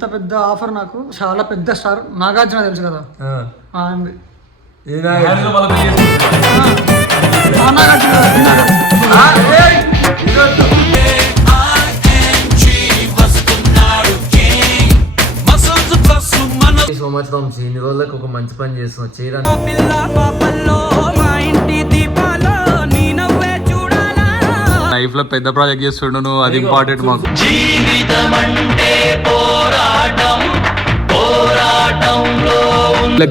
ఇంత పెద్ద ఆఫర్ నాకు చాలా పెద్ద స్టార్ నాగార్జున తెలుసు కదా నాగార్జున సో మచ్ వంశీ ఇన్ని రోజులకు ఒక మంచి పని చేస్తున్నావు చేయడానికి లైఫ్ లో పెద్ద ప్రాజెక్ట్ చేస్తుండు నువ్వు, అది ఇంపార్టెంట్ మాకు.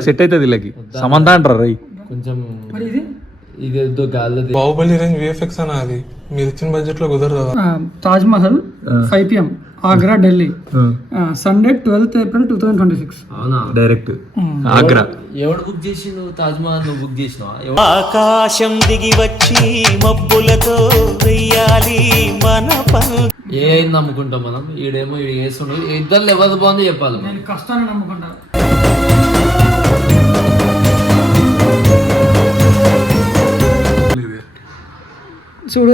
సెట్ అవుతుంది వీళ్ళకి సమంత అంటారు రై కొంచెం ఇది గాలి బాహుబలి రేంజ్ విఎఫ్ఎక్స్ అన్న అది మీరు ఇచ్చిన బడ్జెట్ లో కుదరదు. Taj Mahal 5 PM Agra Delhi Sunday 12th April 2026. అవునా డైరెక్ట్ ఆగ్రా. ఎవడు బుక్ చేసిండు తాజ్ మహల్? నువ్వు బుక్ చేసినావా? ఆకాశం దిగి వచ్చి మబ్బులతో వెయ్యాలి మన ఏ అయింది నమ్ముకుంటాం మనం. ఈడేమో ఈడు చేస్తుండు. ఇద్దరు ఎవరు బాగుంది చెప్పాలి. నేను కష్టాన్ని నమ్ముకుంటా. చూడు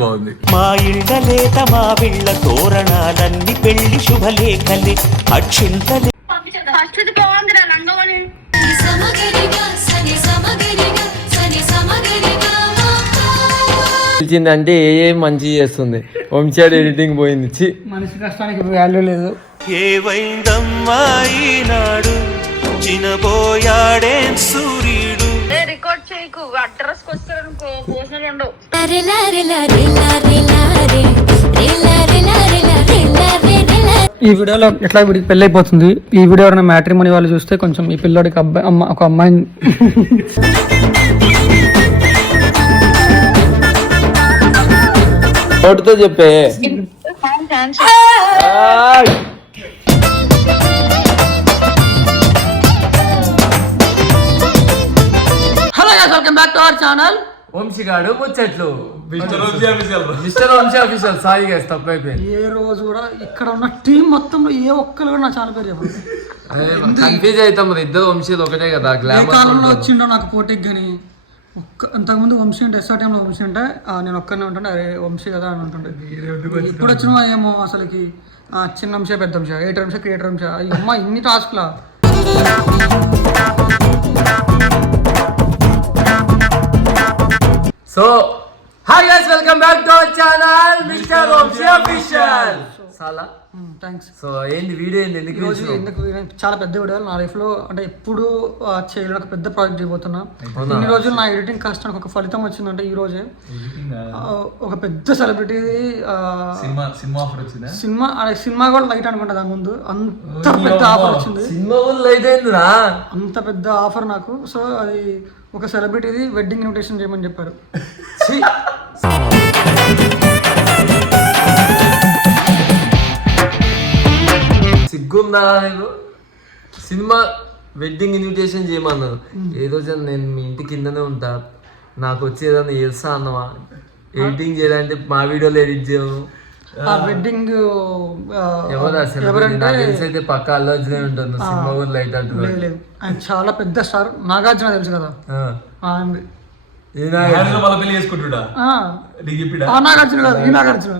బాగుంది. మా ఇళ్ళ లేత మా బిళ్ళ తోరణాలన్నీ పెళ్లి శుభలేఖలే అక్షింతలే. పిలిచిందంటే ఏ మంచి చేస్తుంది. వంశాడు ఎడిటింగ్ పోయింది. మనిషి కష్టానికి వాల్యూ లేదు. ఏవైందమ్మా ఈనాడు చినబోయాడే సూర్యుడు. రికార్డ్ చేయకు, అడ్రస్ కి వస్తారనుకో భోజనాలు ఉండవు. ఈ వీడియోలో ఎట్లా వీడికి పెళ్లి అయిపోతుంది. ఈ వీడియో ఎవరైనా మ్యాట్రిమోనీ వాళ్ళు చూస్తే కొంచెం ఈ పిల్లోడికి ఒక అమ్మాయిని నోటితో చెప్పే. Hello guys, welcome back to our channel వంశీగాడు ముచ్చట్లు. Mister Vamsi official. Sorry guys, తప్పైపోయింది. ఏ రోజు కూడా ఇక్కడ ఉన్న టీం మొత్తంలో ఏ ఒక్కరు కూడా నా ఛానల్ పేరు చెప్పండి. కన్ఫ్యూజ్ అవుతాం మరి. ఇద్దరు వంశీలు ఒకటే కదా. ఏ కాలంలో వచ్చిండో నాకు పోటీకి కానీ ఇంతకుముందు వంశీ అంటే SRTMలో వంశీ అంటే నేను ఒక్కనే ఉంటుండే, అరే వంశీ కదా అని ఉంటుండే. ఇప్పుడు వచ్చిన ఏమో అసలుకి చిన్న వంశీ పెద్ద వంశీ, ఎడిటర్ వంశీ క్రియేటర్ వంశీ. అమ్మ ఇన్ని టాస్క్లా. So hi guys, welcome back to our channel mister Vamsi official. చాలా థ్యాంక్స్. సో ఏంటి వీడియో ఏంటి? ఎందుకు చాలా పెద్ద వీడియో నా లైఫ్లో అంటే ఎప్పుడు చేయడం ఒక పెద్ద ప్రాజెక్ట్ చేయబోతున్నా. ఇన్ని రోజులు నా ఎడిటింగ్ కష్టానికి ఒక ఫలితం వచ్చిందంటే ఈ రోజే ఒక పెద్ద సెలబ్రిటీ సినిమా కూడా లైట్ అనుకుంటా. దాని ముందు అంత పెద్ద ఆఫర్ వచ్చింది. సినిమా లైట్ అయిందిరా, అంత పెద్ద ఆఫర్ నాకు. సో అది ఒక సెలబ్రిటీది వెడ్డింగ్ ఇన్విటేషన్ చేయమని చెప్పారు. సిగ్గుందా నీకు? సినిమా వెడ్డింగ్ ఇన్విటేషన్ చేయమన్నారు. ఏ రోజు నేను మీ ఇంటి కిందనే ఉంటా, నాకు వచ్చేదాన్ని చేస్తా అన్నవా? ఎడిటింగ్ చేయాలంటే మా వీడియోలో ఎడిట్ చేయము. వెడ్డింగ్ ఎవరంటే పక్క అల్లర్జునే ఉంటుంది. సినిమా కూడా లైట్ అంటున్నారు. లేదు, ఆయన చాలా పెద్ద స్టార్ నాగార్జున తెలుసు కదా. నాగార్జున కాదు, ఈ నాగార్జున.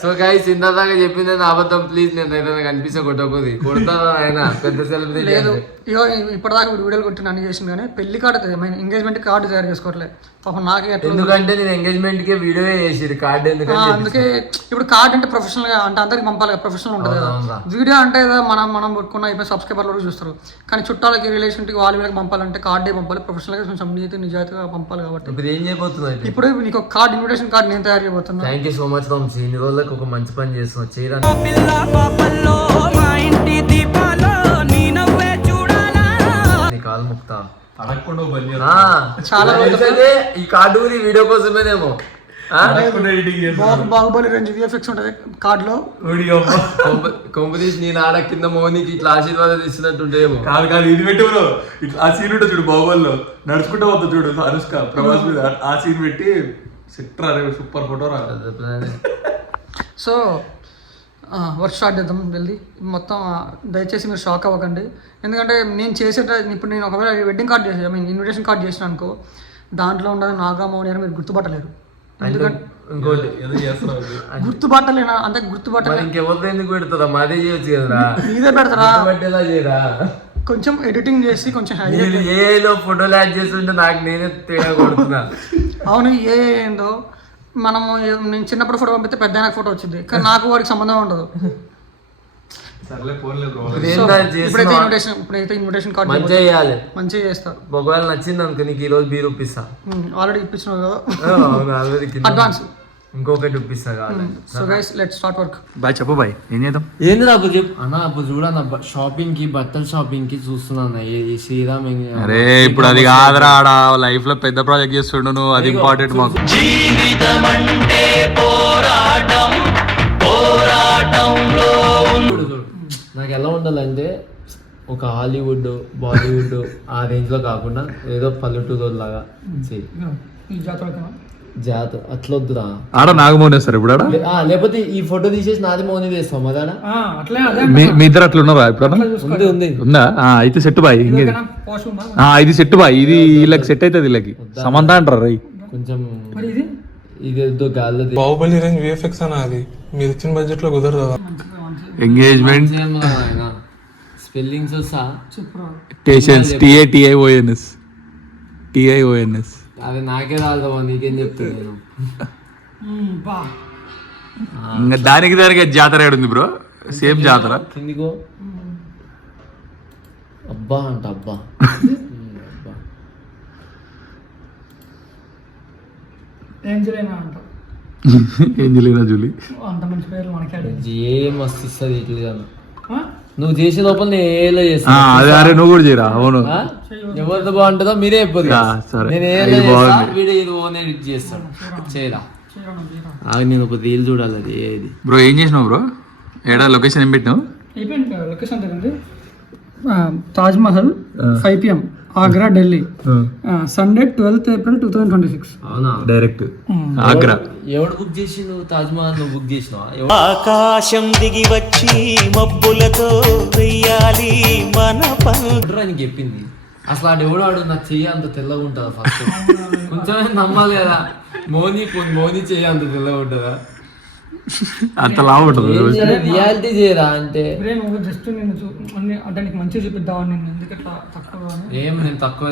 సో గైస్, ఇందాక చెప్పింది అబద్ధం. ప్లీజ్ నేను ఏదైనా కనిపిస్తే కొట్టకపోతే కొడతాను. ఆయన పెద్ద సెలబ్రిటీ లేదు. ఇగో ఇప్పటిదాకా వీడియోలు కొట్టి అన్ని చేసింది కానీ పెళ్లి కార్డు ఎంగేజ్మెంట్ కార్డు తయారు చేసుకోవట్లేదు పాపం. నాకే ఎందుకంటే నేను ఎంగేజ్మెంట్ కి వీడియో చేసి కార్డు ఎందుకంటే అందుకే ఇప్పుడు కార్డు అంటే ప్రొఫెషనల్ గా అంటే అందరికి పంపాలి, ప్రొఫెషనల్ ఉంటుంది కదా. వీడియో అంటే మనం కొట్టుకున్న అయిపోయి సబ్స్క్రైబర్లు కూడా చూస్తారు. కానీ చుట్టాలకి రిలేషన్కి వాళ్ళ వీళ్ళకి పంపాలంటే కార్డే పంపాలి, ప్రొఫెషనల్ గా కొంచెం నిజాయితీగా పంపాలి. కాబట్టి ఇప్పుడు ఏం చేయబోతున్నాయి? ఇప్పుడు నీకు ఒక కార్డ్ ఇన్విటేషన్ కార్డు నేను తయారు చేయబోతున్నా. Thank you so much Vamsi, ఇన్ని రోజులకు ఒక మంచి పని చేస్తున్నావు చేయడానికి. కాలు ముక్తా చాలా ఈ కార్డు వీడియో కోసమేనేమో. బాహుబలి రేంజ్ విఎఫ్ఎక్స్ ఉంటుంది కార్డ్ లో. కాంపిటీషన్ నేను ఆడ కింద మోనికి ఇట్లా ఆశీర్వాదం ఇచ్చినట్టుంటేమో. కాదు ఇది పెట్టి ఇట్లా ఆ సీన్ ఉంటుంది చూడు, బాహుబలిలో నడుచుకుంటూ పోతుంది చూడు అనుష్క ప్రభాస్ మీద, ఆ సీన్ పెట్టి సెక్టర్ అరే సూపర్ ఫోటో రా. సో వర్క్ స్టార్ట్ చేద్దాం జల్దీ. మొత్తం దయచేసి మీరు షాక్ అవ్వకండి. ఎందుకంటే నేను చేసేట ఇప్పుడు నేను ఒకవేళ వెడ్డింగ్ కార్డ్ చేసి ఇన్విటేషన్ కార్డ్ చేసిన అనుకో, దాంట్లో ఉన్నది నాగమౌని అని మీరు గుర్తుపట్టలేరు. ఎందుకంటే ఇంకోటి గుర్తుపట్టలేనా అంటే మరి గుర్తుపట్టలే ఇంకెవరితో ఎందుకు పెడతారా? మాదే చేయొచ్చు కదరా, మీదే పెడతారా? పట్టేలా చేయరా? కొంచెం ఎడిటింగ్ చేసి కొంచెం నేను ఏలో ఫోటోలు యాడ్ చేస్తుంటే నాకు నేనే తేడా కొడుతున్నా. అవును ఏందో మనము నేను చిన్నప్పుడు ఫోటో పంపితే పెద్ద ఆయన ఫోటో వచ్చింది, కానీ నాకు వాడికి సంబంధం ఉండదు. సర్లే ఫోన్లే బ్రో. ఇప్పుడైతే ఇన్విటేషన్ కార్డ్ మంచిగా చేయాలి, మంచిగా చేస్తారు. ఒకవేళ నచ్చింది అనుకో నీకు ఈరోజు బీరు ఇప్పిస్తా. ఆల్రెడీ ఇప్పించినావు కదా ఆల్రెడీ అడ్వాన్స్. ఇంకొకటి ఇప్పిస్తా కావాలి. So guys let's start work. Boy చెప్పు బాయ్, ఏం చేద్దాం? ఏంది అప్పుడు చెప్పు అన్న. అప్పుడు చూడన్న షాపింగ్ కి బట్టల షాపింగ్ కి చూస్తున్నా ఈ శ్రీరామ్. అరే ఇప్పుడు అది కాదురా, ఆడ లైఫ్ లో పెద్ద ప్రాజెక్ట్ చేస్తుండు నువ్వు, అది ఇంపార్టెంట్ మాకు. చూడు నాకు ఎలా ఉండాలంటే ఒక హాలీవుడ్ బాలీవుడ్ ఆ రేంజ్ లో కాకుండా ఏదో పల్లెటూరు లాగా చెయ్యి. ఈ జాతర జాతర అట్లా వద్దురా. ఆడ నాగమౌని వస్తారు ఇప్పుడు. ఆడ లేకపోతే ఈ ఫోటో తీసేసి నాది మౌని వేస్తాం అదాడ. అట్లే అదే మీ ఇద్దరు అట్లా ఉన్నారా ఇప్పుడు? ఉంది ఉంది ఉందా? అయితే సెట్ బాయ్, ఇంకేది పోస్ట్ ఉందా? ఇది సెట్ బాయ్, ఇది వీళ్ళకి సెట్ అవుతుంది, వీళ్ళకి సమంత అంటారు రై. కొంచెం మరి ఇది ఇది ఏదో గాల్లది బాహుబలి రేంజ్ విఎఫ్ఎక్స్ అన్న అది మీరు ఇచ్చిన బడ్జెట్ లో కుదరదా? ఎంగేజ్మెంట్ స్పెల్లింగ్స్ వస్తా చెప్పురా. టేషన్స్ TIONS. అది నాకే రాదు, నీకేం చెప్తాను నేను. బా ఇంకా దానికి జాతర ఏడుంది బ్రో, సేమ్ జాతర. కిందికో అబ్బా అంట అబ్బా. ఏంజలైనా అంట ఏంజలీనా జూలీ. అంత మంచి పేర్లు మనకి ఏం మస్తు ఇస్తుంది ఇట్లా. నువ్వు చేసే లోపల నేను ఏలో చేస్తా. అదే అరే నువ్వు కూడా చేయరా? అవును ఎవరితో బాగుంటుందో మీరే చెప్పదు. సరే, నేను ఇది బాగుంది. వీడియో ఇది ఓన్ ఎడిట్ చేస్తాడు చేయరా. నేను ఒక రీల్ చూడాలి అది ఏది. బ్రో ఏం చేసినావు బ్రో? ఏడా లొకేషన్ ఏం పెట్టినావు? అయిపోయింది లొకేషన్ తెలియదు. Taj Mahal 5 PM Agra Delhi Sunday 12th April 2026. అవునా? డైరెక్ట్ ఆగ్రా. ఎవడు బుక్ చేసిండు తాజ్ మహల్? నువ్వు బుక్ చేసినావా? ఆకాశం దిగి వచ్చి మబ్బులతో వెయ్యాలి మన ఎవడురా నీకు చెప్పింది? అసలు ఆడు ఎవడు ఆడు నాకు చెయ్యి అంత తెల్లగా ఉంటుందా? ఫస్ట్ కొంచెమే నమ్మాలి కదా. మోని చెయ్యి అంత తెల్లగా ఉంటుందా? అంత లావు ఉంటుంది. రియాలిటీ చేయరా అంటే నువ్వు జస్ట్ నేను అంటే నీకు మంచిగా చూపిద్దామని నేను ఎందుకు ఇట్లా తక్కువ ఏం నేను తక్కువ.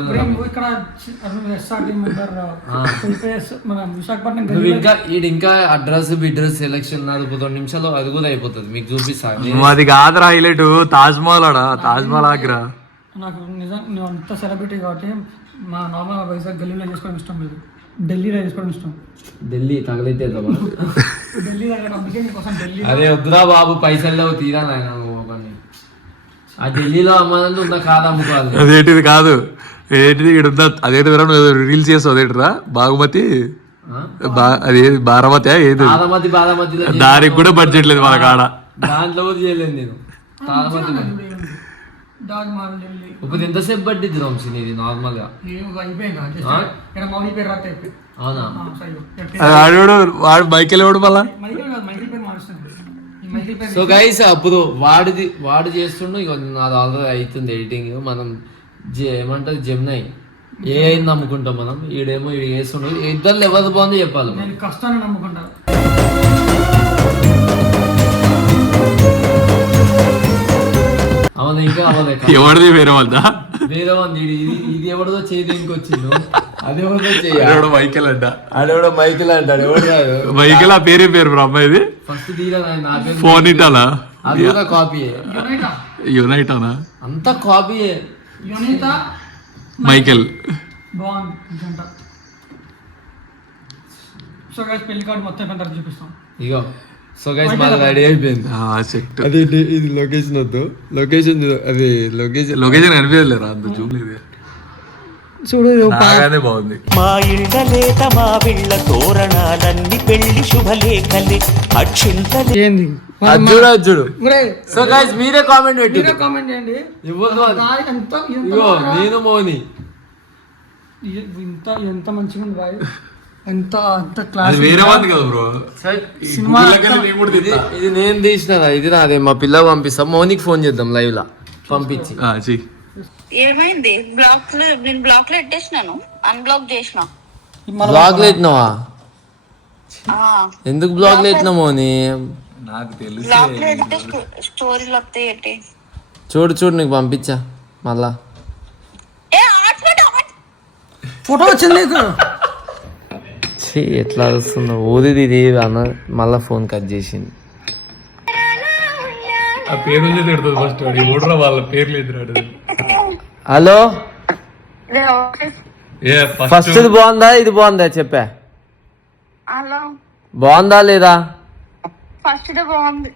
ఇక్కడ SRT మెంబర్ మన విశాఖపట్నం నువ్వు ఇంకా అడ్రస్ బిడ్రస్ సెలెక్షన్ 49 నిమిషాలు అది కూడా అయిపోతుంది. మీకు చూపిస్తాను. అది కాదురా హైలైట్, తాజ్ మహల్ ఆడ, తాజ్ మహల్ ఆగ్రా. నాకు నిజం నేను అంత సెలబ్రిటీ కాబట్టి మా నార్మల్ వైజాగ్ గల్లీలో చేసుకోవడం ఇష్టం లేదు, ఢిల్లీలో చేసుకోవడం ఇష్టం. ఢిల్లీ తగలైతేద్దామా? ఢిల్లీ దగ్గర అందుకే నీకోసం ఢిల్లీ. అరే వద్దురా బాబు, పైసలు తీరా నాయన ఒకరిని. ఆ ఢిల్లీలో అమ్మాలంటే ఉన్న కాదు అమ్ముకోవాలి. అదేంటిది కాదు, ఏంటిది ఇక్కడ ఉందా? అదేంటి రీల్స్ చేస్తావు అదేంటిరా? బాగుమతి అది బారామతి ఏది? బారామతిలో దానికి కూడా బడ్జెట్ లేదు మన కాడ. దాంట్లో కూడా చేయలేదు నేను. తాజ్మహల్ ఢిల్లీ ఇప్పుడు ఎంతసేపు పట్టిద్ది వంశీ నీది నార్మల్ గా? అవునా? వాడు బైక్ వెళ్ళేవాడు మళ్ళా. సో గైస్ అప్పుడు వాడు చేస్తుండు. ఇక నాది ఆల్రెడీ అవుతుంది ఎడిటింగ్. మనం ఏమంటారు జెమినై AI నమ్ముకుంటాం మనం. ఈడేమో ఈడు చేస్తుండు. ఇద్దరు ఎవరు బాగుంది చెప్పాలి. నేను కష్టాన్ని నమ్ముకుంటా. అవును ఇంకా అవ్వలే. ఎవరిది వేరే వాళ్ళ? వేరే ఉంది. ఇది ఎవరిదో చేయడానికి వచ్చిండు. అది ఎవరిదో చేయాలి. మైకెల్ అంట. ఆడెవడో మైకిల్ అంటాడు. ఎవడు రాదు మైకెల్. ఆ పేరు బ్రో అమ్మాయిది. ఫస్ట్ తీరా నా పేరు ఫోన్ ఇటాలా? అది కూడా కాపీయే. యునైట్ అనా? అంతా కాపీయే. మైకెల్ బాగుంది. సో గైస్ పెళ్లి కార్డు మొత్తం చూపిస్తాం. ఇగో సో గైస్ మాది రెడీ అయిపోయింది. సెట్. అది ఇది లొకేషన్ వద్దు. లొకేషన్ అది లొకేషన్ కనిపించలేరా? అంత చూడలేదు. చూడు బాగుంది. మా ఇళ్ళ లేత మా బిళ్ళ తోరణాలన్నీ పెళ్లి శుభలేఖలే అక్షింతలే. ఏంది చూడు. సో గైస్ మీరే కామెంట్ పెట్టి కామెంట్ చేయండి. ఇగో నేను మోని ఎంత మంచిగా ఉంది బాయ్. ఎంత క్లాస్. వేరే వాళ్ళు కదా బ్రో. సినిమా ఇది నేను తీసిన. ఇది నాదే. మా పిల్ల పంపిస్తాం. మోనికి ఫోన్ చేద్దాం లైవ్ లా పంపించి. ఏమైంది బ్లాక్ లో నేను బ్లాక్ లో పెట్టేసినాను అన్బ్లాక్ చేసిన బ్లాగ్ పెట్టినావా? ఎందుకు బ్లాగ్ పెట్టినా మోని? నాకు తెలుసు. బ్లాక్ లో పెడితే స్టోరీలు వస్తాయి ఏంటి చూడు చూడు నీకు పంపించా మళ్ళా. ఫోటో వచ్చింది నీకు. ఎట్లా వస్తుందో ఊరిది ఇది అన్న మళ్ళా ఫోన్ కట్ చేసింది. ఆ పేరు తిడుతుంది ఫస్ట్ ఓడరా వాళ్ళ పేర్లు ఎదురాడు. హలో ఫస్ట్ ఇది బాగుందా ఇది బాగుందా చెప్పా? హలో బాగుందా లేదా? ఫస్ట్ బాగుంది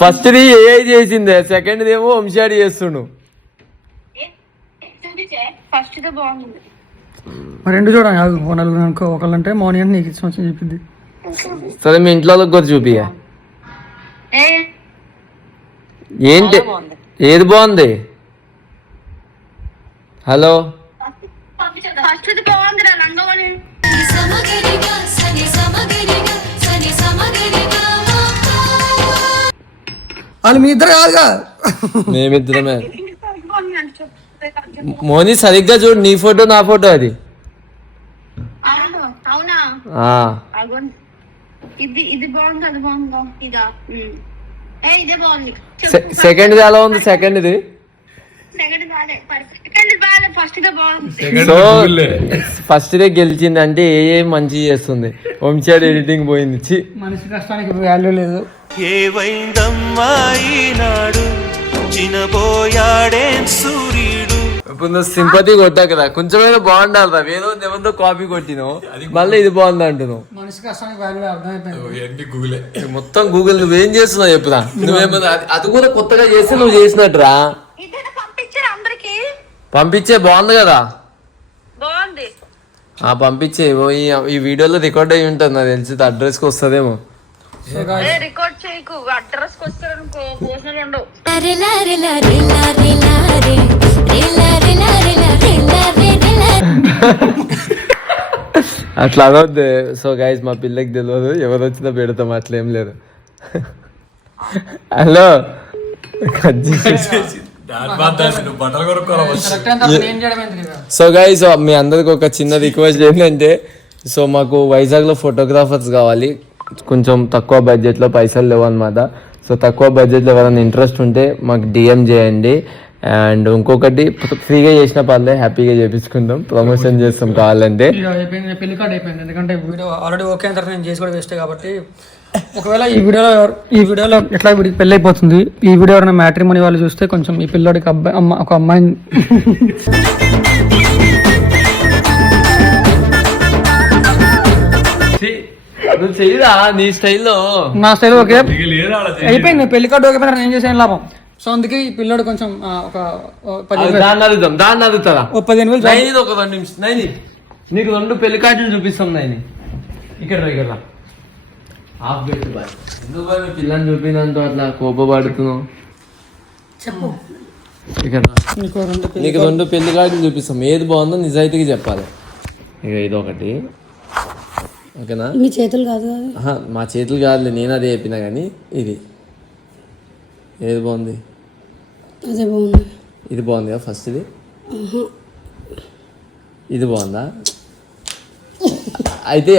ఫస్ట్ ఏ చేసిందే, సెకండ్ ఏమో వంశాడి చేస్తుండు. ఫస్ట్ బాగుంది మరి రెండు చూడండి నలుగురు అనుకో, ఒకళ్ళంటే మౌని అని నీకు ఇష్టం వచ్చింది చెప్పింది. సరే మీ ఇంట్లో కూడా చూపియా. ఏంటి ఏది బాగుంది? హలో ఫస్ట్ బాగుంది రా నంగవని వాళ్ళు మీ ఇద్దరు కాదుగా. మేమిద్దరమే. మోని సరిగ్గా చూడు, నీ ఫోటో నా ఫోటో అది. అవునా ఇది ఇది బాగుంది అది బాగుందా? ఇదా ఇదే బాగుంది. సెకండ్ ఎలా ఉంది? సెకండ్ ఇది ఫస్ట్ డే గెలిచింది అంటే ఏ మంచి చేస్తుంది. వంశాడు ఎడిటింగ్ పోయింది. మనిషి కష్టానికి వాల్యూ లేదు. ఏవైందమ్మా ఈనాడు చినబోయాడే సూర్యుడు. ఇప్పుడు నువ్వు సింపతి కొట్టావు కదా, కొంచెమైనా బాగుండాలి. ఏదో ఎవరితో కాపీ కొట్టినావు, మళ్ళీ ఇది బాగుంది అంటున్నావు. మనిషి కష్టానికి వాల్యూ అర్థమైపోయింది. మొత్తం గూగుల్ నువ్వేం చేస్తున్నావు చెప్పురా. నువ్వేమన్నా అది కూడా కొత్తగా చేస్తే నువ్వు చేసినట్టురా. పంపించే బాగుంది కదా, బాగుంది పంపించే. ఈ వీడియోలో రికార్డ్ అయ్యి ఉంటుంది నాకు తెలిసి, అడ్రస్ కి వస్తుందేమో. రికార్డ్ చేయకు, అడ్రస్ కి వస్తారనుకో భోజనాలు ఉండవు. అట్లా అనొద్దు. సో గైస్ మా పిల్లకి తెలియదు, ఎవరు వచ్చినా పెడతాం, అట్లేం లేదు. హలో సో గైస్ మీ అందరికి ఒక చిన్న రిక్వెస్ట్ ఏంటంటే, సో మాకు వైజాగ్లో ఫోటోగ్రాఫర్స్ కావాలి. కొంచెం తక్కువ బడ్జెట్లో, పైసలు లేవు అనమాట. సో తక్కువ బడ్జెట్లో ఎవరైనా ఇంట్రెస్ట్ ఉంటే మాకు డిఎం చేయండి. అండ్ ఇంకొకటి ఫ్రీగా చేసిన పర్లే, హ్యాపీగా చేపించుకుందాం, ప్రమోషన్ చేస్తాం కావాలంటే. అయిపోయింది పెళ్లి కార్డ్ అయిపోయింది, ఎందుకంటే వీడియో ఆల్రెడీ ఓకే అయిన తర్వాత నేను చేసి కూడా వేస్ట్ కాబట్టి. ఒకవేళ ఈ వీడియోలో ఎట్లా వీడికి పెళ్ళి అయిపోతుంది, ఈ వీడియో ఎవరైనా మ్యాట్రిమోనీ వాళ్ళు చూస్తే కొంచెం ఈ పిల్లోడికి ఒక అమ్మాయిని చెయ్యరా నీ స్టైల్లో, నా స్టైల్ ఓకే అయిపోయింది. పెళ్లి కార్డు ఓకే నేను చేసేది లాభం. సో అందుకే ఈ పిల్లోడు కొంచెం ఒక 15,000 ఒక 2 నిమిషం నైని నీకు 2 పెళ్లి కార్డులు చూపిస్తాం. నైని ఇక్కడ పిల్లని చూపినంతో అట్లా కోపపడుతున్నావు. చెప్పు. నీకు 2 పెళ్లి కార్డులు చూపిస్తాం, ఏది బాగుందో నిజాయితీగా చెప్పాలి. ఇక ఇదొకటి ఓకేనా? మీ చేతులు కాదు, మా చేతులు కాదులే, నేను అదే చెప్పినా. కానీ ఇది ఏది బాగుంది? అదే బాగుంది. ఇది బాగుంది కదా ఫస్ట్. ఇది బాగుందా? అయితే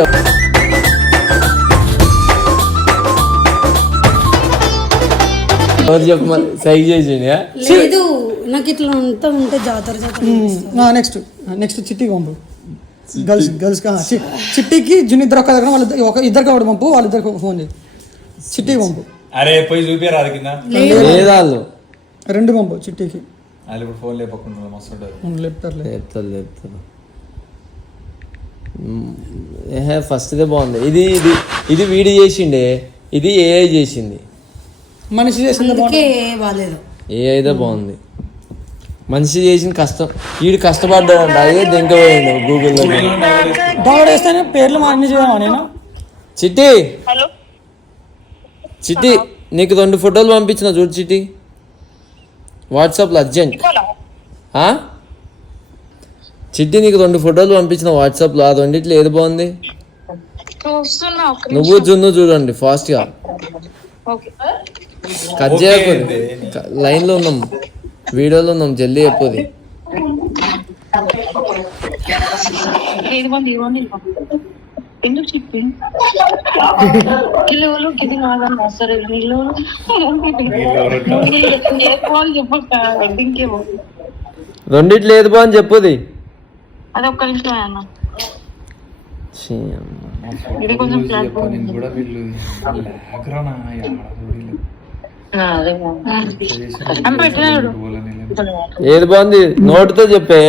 ఎవరు చెప్ప సైజ్ చేసింది లేదు, నాకు ఇట్లా అంతా ఉంటే జాతర నెక్స్ట్ చిట్టికి పంపు. గర్ల్స్ చిట్టికి జున్ ఇద్దరు ఒక్క దగ్గర, వాళ్ళ ఇద్దరికి ఒకటి పంపు, వాళ్ళిద్దరికి ఫోన్ చేయి. చిట్టికి పంపు. అరే పోయి చూపిరా అది కింద లేదు, 2 పంపు చిట్టికి. వాళ్ళు ఇప్పుడు ఫోన్ లేపకుండా మస్తు ఉంటుంది. లేపుతారు. ఫస్ట్ ఇదే బాగుంది. ఇది ఇది ఇది వీడి చేసిండే, ఇది ఏఐ చేసింది. మనిషి చేసింది బాగాలేదు. ఏఐదే బాగుంది. మనిషి చేసిన కష్టం, వీడు కష్టపడ్డాడంట, అదే దెంకపోయిండు గూగుల్లో. డౌన్లోడ్ చేస్తేనే పేర్లు అన్ని చేయమా నేను. చిట్టి నీకు 2 ఫోటోలు పంపించిన చూడు చిట్టి, వాట్సాప్లో అర్జెంట్. చిట్టి నీకు 2 ఫోటోలు పంపించిన వాట్సాప్లో, ఆ 2 ఏది బాగుంది? నువ్వు జున్ను చూడండి ఫాస్ట్గా. ఓకే కట్ చేయకపోతే లైన్ లో ఉన్నాం, వీడియోలో ఉన్నాం, జల్దీ చెప్పోది. ఇవ్వండి ఎందుకు చెప్పి కిలోలు కిది కాదన్నా సరే నీళ్ళు చెప్పక వెడ్డింగ్కేమో రెండిట్లు ఏది బా అని చెప్పుది. అది ఒక్క నిమిషం అన్న ఇది కొంచెం ఫ్లాట్ ఏది బాగుంది నోటితో చెప్పే.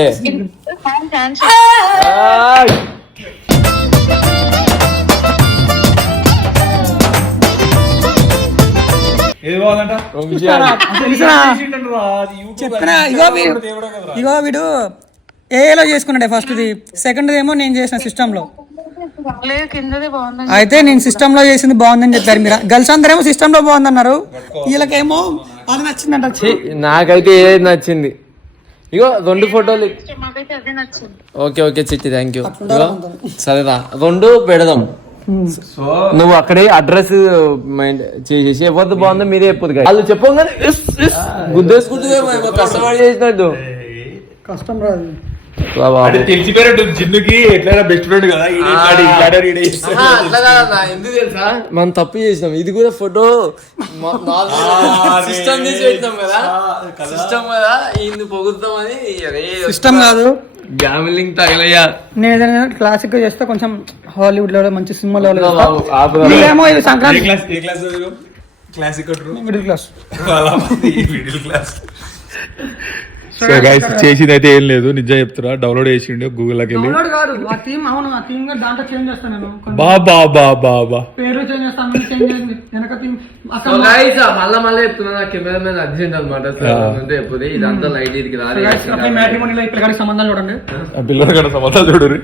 చెప్పినా ఇగో వీడు ఏలో చేసుకున్నాడే ఫస్ట్ ది, సెకండ్ ఏమో నేను చేసిన సిస్టమ్ లో. లేదు కిందదే బాగుంది. అయితే నేను సిస్టమ్ లో చేసింది బాగుందని చెప్పారు మీరు. గర్ల్స్ అందరేమో సిస్టమ్ లో బాగుందన్నారు, వీళ్ళకేమో అది నచ్చిందంట. నాకైతే ఏది నచ్చింది. ఇగో 2 ఫోటోలు. మాకైతే అదే నచ్చింది. ఓకే ఓకే చిట్టి, థ్యాంక్ యూ. సరేరా 2 పెడదాం. నువ్వు అక్కడే అడ్రస్ చేసేసి ఎవరిది బాగుందో మీరే చెప్పదు. వాళ్ళు చెప్పగానే గుద్దేసుకుంటే కష్టపడి చేసినట్టు కష్టం రాదు. తెలిసిపోయినట్టు జిన్నుకి ఎట్లయినా బెస్ట్ ఫ్రెండ్ కదా. ఎందుకు తెలుసా, మనం తప్పు చేసినాం. ఇది కూడా ఫోటో సిస్టమ్ తీసి పెట్టినాం కదా, సిస్టమ్ కదా ఇది పొగుతామని. సిస్టమ్ కాదు, గ్యామ్లింగ్ తగలయ్యా. నేను ఏదైనా క్లాసిక్ గా చేస్తే కొంచెం హాలీవుడ్ లో మంచి సినిమా ఏమో ఇది Sankranti classic middle class. Middle class. So guys చేసింది అయితే ఏం లేదు, నిజం చెప్తున్నా. డౌన్లోడ్ చేసిండు గూగుల్లోకి వెళ్ళి. డౌన్లోడ్ కాదు, ఆ థీమ్. అవును, ఆ థీమ్ దాంట్లో చేంజ్ చేస్తాను నేను. బాబా పేరు చేంజ్ చేస్తాను, చేంజ్ చేయండి వెనక థీమ్. మళ్ళీ చెప్తున్నా, నా కెమెరా మీద అర్జెంట్ అనమాట. ఎప్పుడు ఇదంతా లైట్ ఇదికి రాలేదు. మ్యాట్రిమోనీలో ఇక్కడ సంబంధాలు చూడండి, పిల్లలు సంబంధాలు చూడరు.